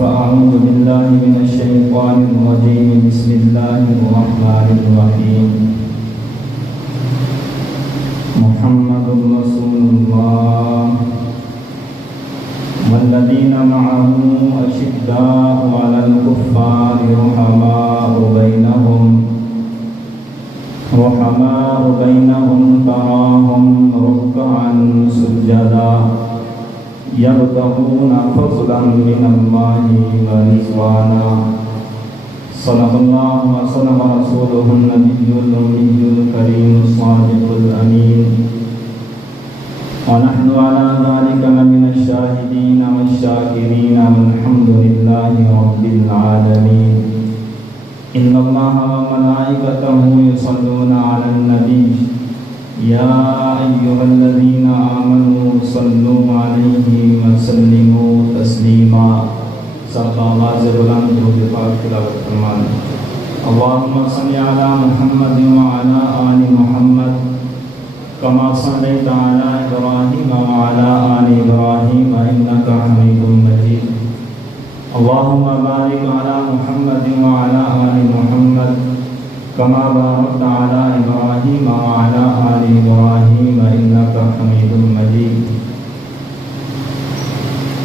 فأعوذ بالله من الشيطان الرجيم بسم الله الرحمن الرحيم محمد رسول الله والذين معه أشداء على الكفار رحماء بينهم تراهم ركعا سجدا يبتغون فضلا من الله ورضوانا صدق الله وصدق رسوله النبي الأمي الكريم الصادق الأمين ونحن على ذلك لمن الشاهدين والشاكرين والحمد لله رب العالمين إن الله وملائكته يصلون على النبي يا أيها الذين آمنوا صلوا عليه وسلموا تسليما صدق الله بلند بفاق تلاوت فرمان اللهم صل على محمد وعلى آل محمد كما صليت على إبراهيم وعلى آل إبراهيم إنك حميد مجيد اللهم بارك على محمد وعلى آل محمد كما باركت على إبراهيم وعلى آل إبراهيم إنك حميد مجيد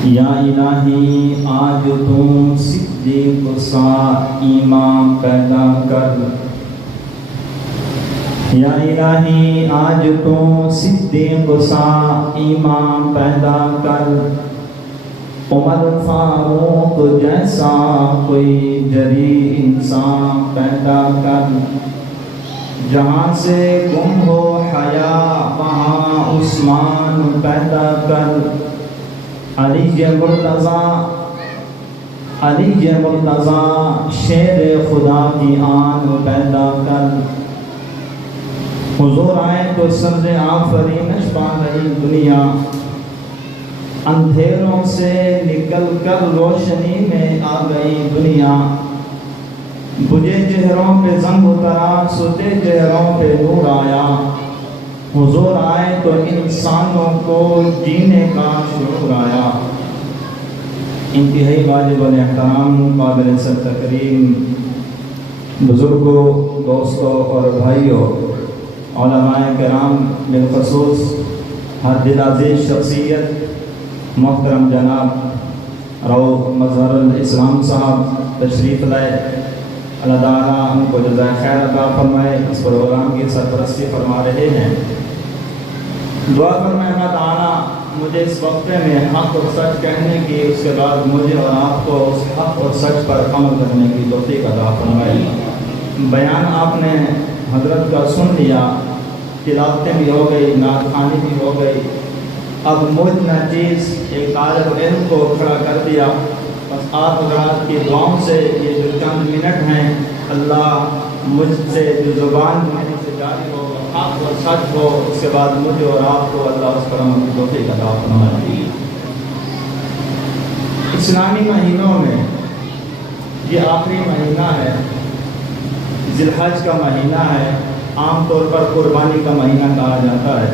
یا الہی آج تو صدیق سا ایمان پیدا کر یا الہی آج تو صدیق سا ایمان پیدا کر عمر فاروق جیسا کوئی جری انسان پیدا کر جہاں سے گم ہو حیا وہاں عثمان پیدا کر علی مرتضی شیر خدا کی آن پیدا کر حضور آئے تو سبز آفرینش پا رہی دنیا اندھیروں سے نکل کر روشنی میں آ گئی دنیا بجھے چہروں پہ زنگ اترا سوتے چہروں پہ نور آیا حضور آئے تو انسانوں کو جینے کا شعور آیا انتہائی واجب الاحترام قابل سر تکریم بزرگوں دوستوں اور بھائیوں علماء کرام بالخصوص ہر دل عزیز شخصیت محترم جناب روح مظہر الاسلام صاحب تشریف لائے اللہ تعالیٰ ان کو جزائے خیر عطا فرمائے اس پروگرام کی سرپرستی فرما رہے ہیں دعا فرمائے اللہ تعالیٰ مجھے اس وقفے میں حق اور سچ کہنے کی اس کے بعد مجھے اور آپ کو اس حق اور سچ پر عمل کرنے کی توفیق عطا فرمائے بیان آپ نے حضرت کا سن لیا تلاوتیں بھی ہو گئی نعت خوانی بھی ہو گئی اب مجھ ناچیز ایک طالب علم کو کھڑا کر دیا بس آپ حضرات کی دعاؤں سے یہ جو چند منٹ ہیں اللہ مجھ سے جو زبان میری سے جاری ہو حق اور سچ ہو اس کے بعد مجھے اور آپ کو اللہ اس پر عمل کی توفیق عطا فرمائے اسلامی مہینوں میں یہ آخری مہینہ ہے ذی الحج کا مہینہ ہے عام طور پر قربانی کا مہینہ کہا جاتا ہے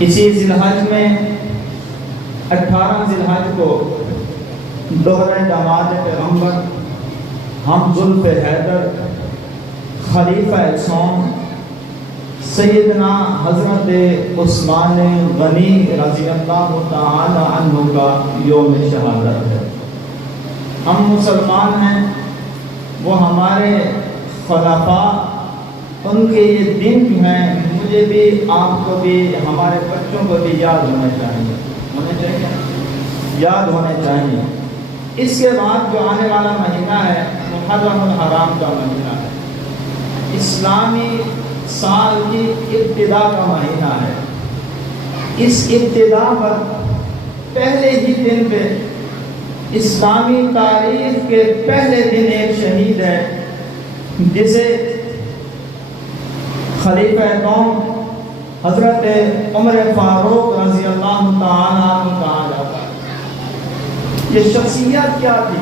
اسی ذی الحج میں 18 ذی الحج کو دوہرہ داماد پیغمبر ہم ذوالف حیدر خلیفہ سوم سیدنا حضرت عثمان غنی رضی اللہ تعالی عنہ کا یوم شہادت ہے ہم مسلمان ہیں وہ ہمارے خلفاء ان کے یہ دن ہیں مجھے بھی آپ کو بھی ہمارے بچوں کو بھی یاد ہونے چاہیے یاد ہونے چاہیے اس کے بعد جو آنے والا مہینہ ہے محرم الحرام کا مہینہ ہے اسلامی سال کی ابتدا کا مہینہ ہے اس ابتدا پر پہلے ہی دن پہ اسلامی تاریخ کے پہلے دن ایک شہید ہے جسے خلیفہ قوم حضرت عمر فاروق رضی اللہ تعالیٰ عنہ کہا جاتا ہے یہ شخصیت کیا تھی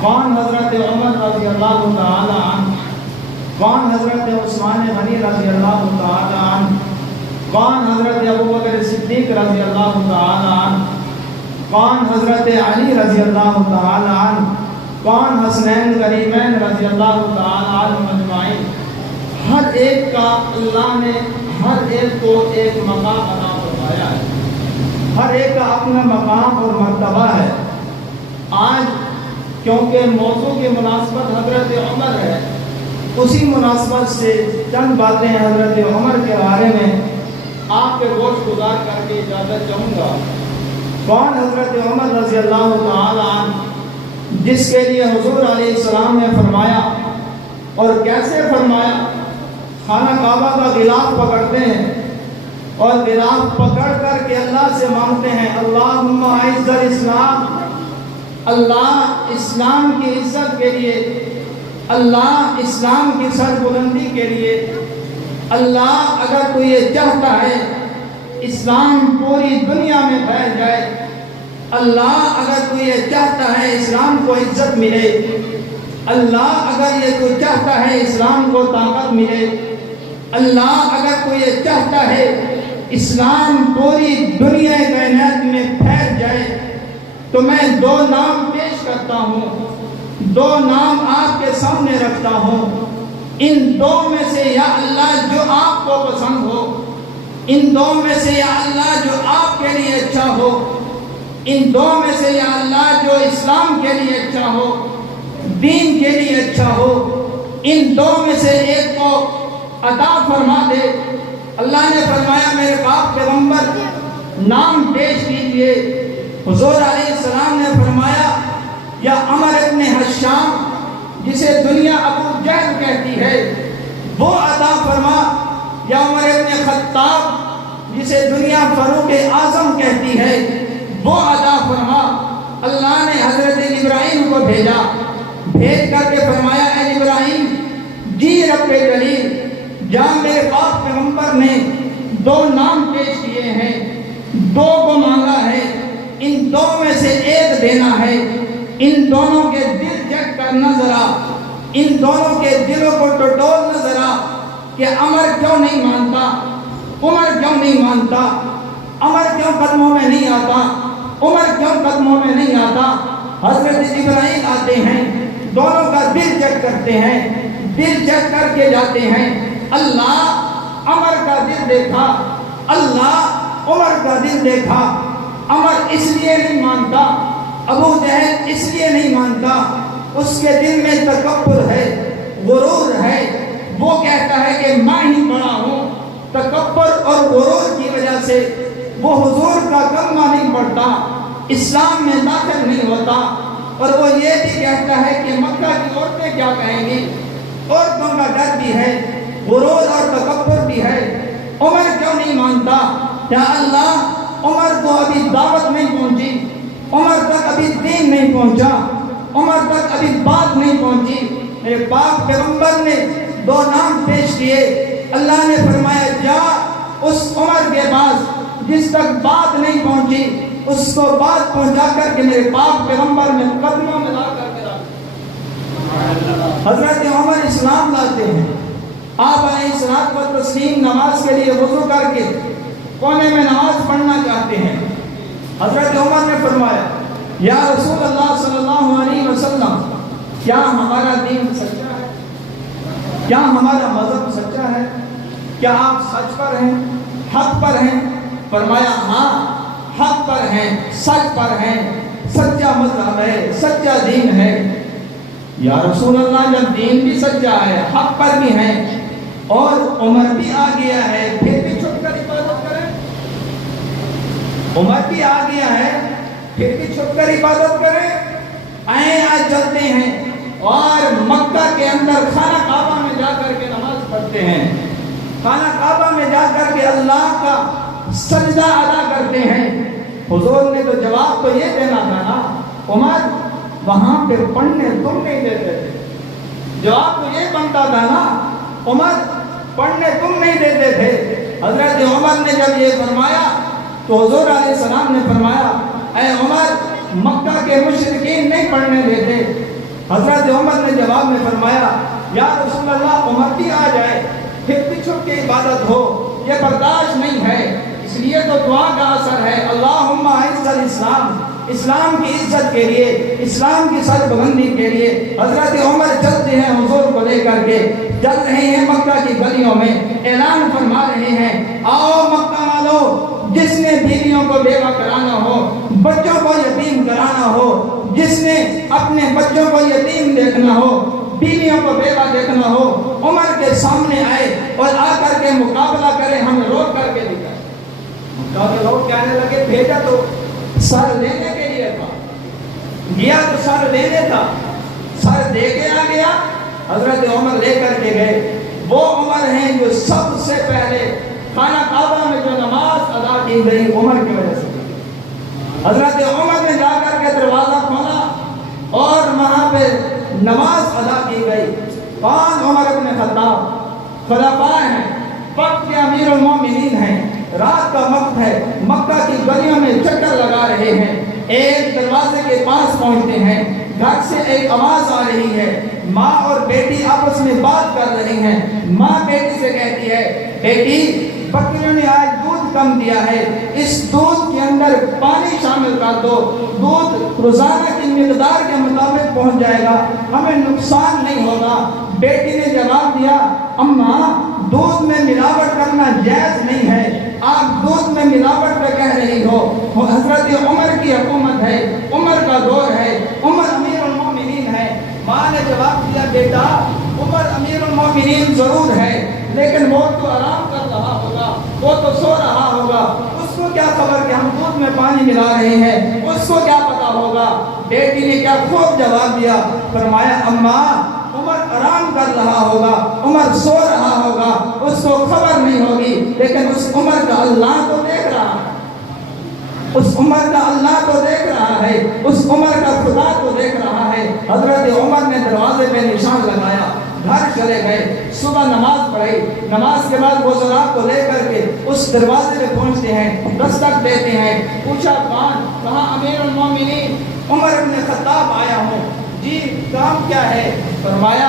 کون حضرت عمر رضی اللہ تعالیٰ عنہ کون حضرت عثمان غنی رضی اللہ تعالیٰ عنہ کون حضرت ابوبکر صدیق رضی اللہ تعالیٰ عنہ کون حضرت علی رضی اللہ تعالی عنہ، کون حسنین کریمین رضی اللہ تعالی عنہ اجمعین، ہر ایک کا اللہ نے ہر ایک کو ایک مقام عطا فرمایا ہے، ہر ایک کا اپنا مقام اور مرتبہ ہے۔ آج کیونکہ موضوع کی مناسبت حضرت عمر ہے، اسی مناسبت سے چند باتیں حضرت عمر کے بارے میں آپ کے گوش گزار کر کے اجازت چاہوں گا۔ کون حضرت عمر رضی اللہ تعالی عنہ، جس کے لیے حضور علیہ السلام نے فرمایا، اور کیسے فرمایا، خانہ کعبہ کا غلاف پکڑتے ہیں اور غلاف پکڑ کر کے اللہ سے مانگتے ہیں، اللہم اعز الاسلام، اللہ اسلام کی عزت کے لیے، اللہ اسلام کی سربلندی کے لیے، اللہ اگر تو یہ چاہتا ہے اسلام پوری دنیا میں پھیل جائے، اللہ اگر تو یہ چاہتا ہے اسلام کو عزت ملے، اللہ اگر یہ تو چاہتا ہے اسلام کو طاقت ملے، اللہ اگر تو یہ چاہتا ہے اسلام پوری دنیا کائنات میں پھیل جائے، تو میں دو نام پیش کرتا ہوں، دو نام آپ کے سامنے رکھتا ہوں، ان دو میں سے یا اللہ جو آپ کو پسند ہو، ان دو میں سے یا اللہ جو آپ کے لیے اچھا ہو، ان دو میں سے یا اللہ جو اسلام کے لیے اچھا ہو، دین کے لیے اچھا ہو، ان دو میں سے ایک کو عطا فرما دے۔ اللہ نے فرمایا میرے پاک پیغمبر نام پیش کیجئے۔ حضور علیہ السلام نے فرمایا یا عمر ابن حشام، جسے دنیا ابو جہل کہتی ہے، وہ عطا فرما، یا عمر ابن خطاب جسے دنیا فاروق اعظم کہتی ہے، وہ عطا فرما۔ اللہ نے حضرت ابراہیم کو بھیجا، بھیج کر کے فرمایا اے ابراہیم جی رب جلیل، جہاں میرے پاک پیغمبر نے دو نام پیش کیے ہیں، دو کو مانگا ہے، ان دو میں سے ایک دینا ہے، ان دونوں کے دل چیک کرنا ذرا، ان دونوں کے دلوں کو ٹٹولنا ذرا کہ عمر کیوں نہیں مانتا، عمر کیوں نہیں مانتا، عمر کیوں قدموں میں نہیں آتا، عمر کیوں قدموں میں نہیں آتا۔ حضرت ابراہیم آتے ہیں، دونوں کا دل چیک کرتے ہیں، دل چیک کر کے جاتے ہیں، اللہ عمر کا دل دیکھا، اللہ عمر کا دل دیکھا، عمر اس لیے نہیں مانتا، ابو جہل اس لیے نہیں مانتا، اس کے دل میں تکبر ہے، غرور ہے، وہ کہتا ہے کہ میں ہی بڑا ہوں۔ تکبر اور غرور کی وجہ سے وہ حضور کا کلمہ نہیں پڑھتا، اسلام میں داخل نہیں ہوتا، اور وہ یہ بھی کہتا ہے کہ مکہ کی عورتیں کیا کہیں گی، عورتوں کا ڈر بھی ہے، غرور اور تکبر بھی ہے۔ عمر کیوں نہیں مانتا؟ یا اللہ عمر کو ابھی دعوت نہیں پہنچی، عمر تک ابھی دین نہیں پہنچا، عمر تک ابھی بات نہیں پہنچی۔ میرے پاک پیغمبر نے دو نام پیش کیے، اللہ نے فرمایا جا اس عمر کے پاس جس تک بات نہیں پہنچی، اس کو بات پہنچا کر کے میرے پاک پیغمبر میں قدموں میں لا کر کے رکھ۔ حضرت عمر اسلام لاتے ہیں، آپ علیہ الصلوۃ والتسلیم نماز کے لیے وضو کر کے کونے میں نماز پڑھنا چاہتے ہیں۔ حضرت عمر نے فرمایا یا رسول اللہ صلی اللہ علیہ وسلم، کیا ہمارا دین سچا ہے؟ کیا ہمارا مذہب سچا ہے؟ کیا آپ سچ پر ہیں، حق پر ہیں؟ فرمایا ہاں حق پر ہیں، سچ پر ہیں، سچا مذہب ہے، سچا دین ہے۔ یا رسول اللہ جب دین بھی سچا ہے، حق پر بھی ہیں، اور عمر بھی آ گیا ہے، پھر بھی چھپ کر عبادت کریں؟ عمر بھی آ گیا ہے، پھر بھی چھپ کر عبادت کریں؟ آئیں آج چلتے ہیں اور مکہ کے اندر خانہ کعبہ میں جا کر کے نماز پڑھتے ہیں، خانہ کعبہ میں جا کر کے اللہ کا سجدہ ادا کرتے ہیں۔ حضور نے تو جواب تو یہ دینا تھا نا، عمر وہاں پہ پڑھنے تم نہیں دیتے تھے، جواب تو یہ بنتا تھا نا، عمر پڑھنے تم نہیں دیتے تھے۔ حضرت عمر نے جب یہ فرمایا تو حضور علیہ السلام نے فرمایا اے عمر مکہ کے مشرکین نہیں پڑھنے دیتے۔ حضرت عمر نے جواب میں فرمایا یا رسول اللہ عمر بھی آ جائے پھر بھی چھپ کے عبادت ہو، یہ برداشت نہیں ہے، اس لیے تو دعا کا اثر ہے، اللہم اعز اسلام کی عزت کے لیے، اسلام کی سر بلندی کے لیے حضرت عمر چلتے ہیں حضور کو لے کر کے، چل رہے ہیں مکہ کی گلیوں میں، اعلان فرما رہے ہیں آؤ مکہ والو، جس نے بیویوں کو بیوہ کرانا ہو، بچوں کو یتیم کرانا ہو، جس نے اپنے بچوں کو یتیم دیکھنا ہو، بیویوں کو بیوہ دیکھنا ہو، عمر کے سامنے آئے اور آ کر کے مقابلہ کرے، ہمیں روک کر کے دکھائے۔ مکہ کے لوگ کہنے لگے بھیجا تو سر لینے کے لیے تھا، گیا تو سر لینے تھا، سر دے کے آ گیا۔ حضرت عمر لے کر کے گئے، وہ عمر ہیں جو سب سے پہلے خانہ کعبہ میں جو نماز ادا کی گئی عمر کی وجہ سے، حضرت عمر نے جا کر کے دروازہ کھولا اور وہاں پہ نماز ادا کی گئی۔ کون؟ عمر ابن خطاب، خلفاء ہیں، وقت کے امیر المومنین ہیں، رات کا وقت ہے، مکہ کی گلیوں میں چکر لگا رہے ہیں، ایک دروازے کے پاس پہنچتے ہیں، گھر سے ایک آواز آ رہی ہے، ماں اور بیٹی آپس میں بات کر رہی ہیں۔ ماں بیٹی سے کہتی ہے بیٹی بکریوں نے آج دودھ کم دیا ہے، اس دودھ کے اندر پانی شامل کر دو، دودھ روزانہ کی مقدار کے مطابق پہنچ جائے گا، ہمیں نقصان نہیں ہوگا۔ بیٹی نے جواب دیا اماں دودھ میں ملاوٹ کرنا جائز نہیں ہے، آپ دودھ میں ملاوٹ پہ کہہ رہی ہو، حضرت عمر کی حکومت ہے، عمر کا دور ہے، عمر امیر المومنین ہے۔ ماں نے جواب دیا بیٹا عمر امیر المومنین ضرور ہے، لیکن وہ تو آرام کر رہا ہوگا، وہ تو سو رہا ہوگا، اس کو کیا خبر کہ ہم دودھ میں پانی ملا رہے ہیں، اس کو کیا پتا ہوگا۔ بیٹی نے کیا خوب جواب دیا، فرمایا اماں عمر آرام کر رہا ہوگا، عمر سو رہا ہوگا، اس کو خبر نہیں ہوگی، لیکن اس عمر کا اللہ تو دیکھ رہا ہے، اس عمر کا اللہ تو دیکھ رہا ہے، اس عمر کا خدا تو دیکھ رہا ہے۔ حضرت عمر نے دروازے پہ نشان لگایا، گھر چلے گئے، صبح نماز پڑھی، نماز کے بعد وزراء کو لے کر کے اس دروازے پہ پہنچتے ہیں، دستک دیتے ہیں، پوچھا کون؟ کہا امیر المومنین عمر ابن خطاب آیا ہوں۔ جی کام کیا ہے؟ فرمایا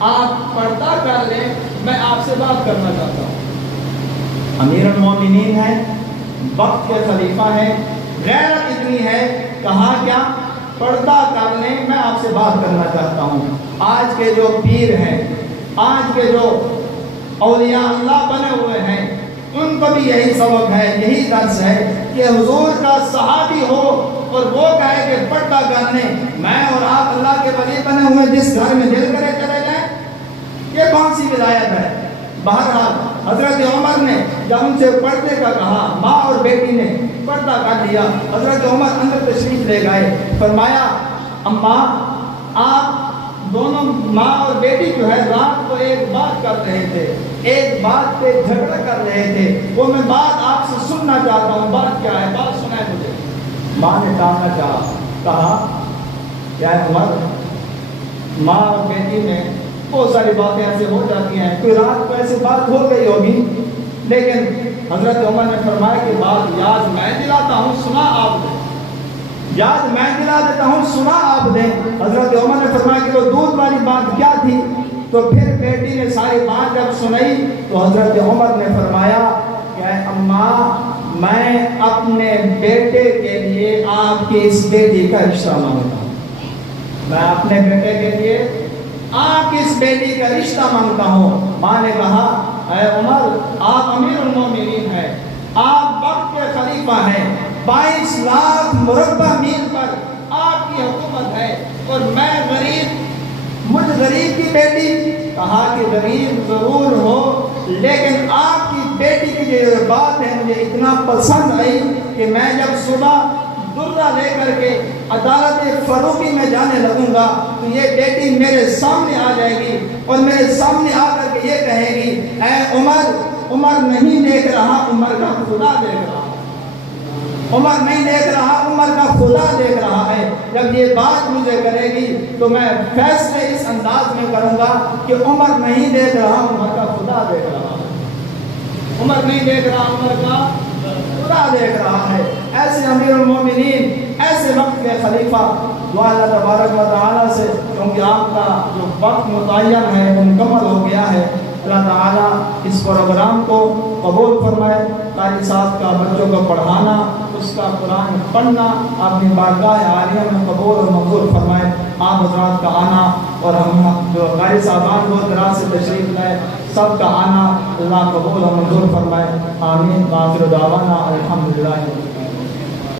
آپ پردہ کر لیں، میں آپ سے بات کرنا چاہتا ہوں۔ امیر المومنین ہے، وقت کے خلیفہ ہیں، غیرت اتنی ہے، کہا کیا؟ پردہ کر لیں، میں آپ سے بات کرنا چاہتا ہوں۔ آج کے جو پیر ہیں، آج کے جو اولیاء اللہ بنے ہوئے ہیں، ان کو بھی یہی سبق ہے، یہی درس ہے کہ حضور کا صحابی ہو اور وہ کہے کہ پردہ کر لیں، میں اور آپ اللہ کے ولی بنے ہوئے جس گھر میں دل کرے چلے جائیں، یہ کون سی ولایت ہے؟ بہرحال حضرت عمر نے جب ان سے پردے کا کہا، ماں اور بیٹی نے پردہ کر دیا، حضرت عمر اندر تشریف لے گئے، فرمایا اماں آپ دونوں ماں اور بیٹی جو ہے رات کو ایک بات کر رہے تھے، ایک بات پہ جھگڑا کر رہے تھے، وہ میں بات آپ سے سننا چاہتا ہوں، بات کیا ہے؟ بات سنائے مجھے۔ ماں نے ٹالنا چاہا، کہا کیا عمر؟ ماں اور بیٹی میں بہت ساری باتیں ایسے ہو جاتی ہیں، کوئی رات کو ایسی بات ہو گئی ہوگی، لیکن حضرت عمر نے فرمایا کہ بات یاد میں دلاتا ہوں، سنا آپ دیں، یاد میں دلا دیتا ہوں، سنا آپ دیں۔ حضرت عمر نے فرمایا کہ وہ دودھ والی بات کیا تھی؟ تو پھر بیٹی نے ساری بات جب سنائی تو حضرت عمر نے فرمایا کہ اماں میں اپنے بیٹے کے لیے آپ کی اس بیٹی کا رشتہ مانگتا ہوں، میں اپنے بیٹے کے لیے آپ کی اس بیٹی کا رشتہ مانگتا ہوں۔ ماں نے کہا اے عمر آپ امیر المومنین ہیں، آپ وقت کے خلیفہ ہیں، 22 لاکھ مربع میل پر آپ کی حکومت ہے اور میں غریب، مجھ غریب کی بیٹی؟ کہا کہ غریب ضرور ہو، لیکن آپ کی بیٹی کی جو بات ہے مجھے اتنا پسند آئی کہ میں جب صبح درہ لے کر کے عدالت فروغی میں جانے لگوں گا تو یہ بیٹی میرے سامنے آ جائے گی اور میرے سامنے آ کر کے یہ کہے گی اے عمر، عمر نہیں دیکھ رہا، عمر کا خدا دیکھ رہا، عمر نہیں دیکھ رہا، عمر کا خدا دیکھ رہا ہے۔ جب یہ بات مجھے کرے گی تو میں فیصلے اس انداز میں کروں گا کہ عمر نہیں دیکھ رہا، عمر کا خدا دیکھ رہا ہے، عمر نہیں دیکھ رہا، عمر کا خدا دیکھ رہا ہے۔ ایسے امیر المومنین، ایسے وقت کے خلیفہ دعا اللہ تبارک و تعالیٰ سے، کیونکہ آپ کا جو وقت متعین ہے وہ مکمل ہو گیا ہے، اللہ تعالیٰ اس پروگرام کو قبول فرمائے، قاری صاحب کا بچوں کو پڑھانا اس کا قرآن پڑھنا اپنی بارگاہ عالیہ میں قبول اور منظور فرمائے۔ آپ حضرات کا آنا اور ہم جو قاری صاحبان کو دراز سے تشریف لائے سب کا آنا اللہ قبول اور منظور فرمائے، آمین۔ وآخر دعوانا الحمدللہ۔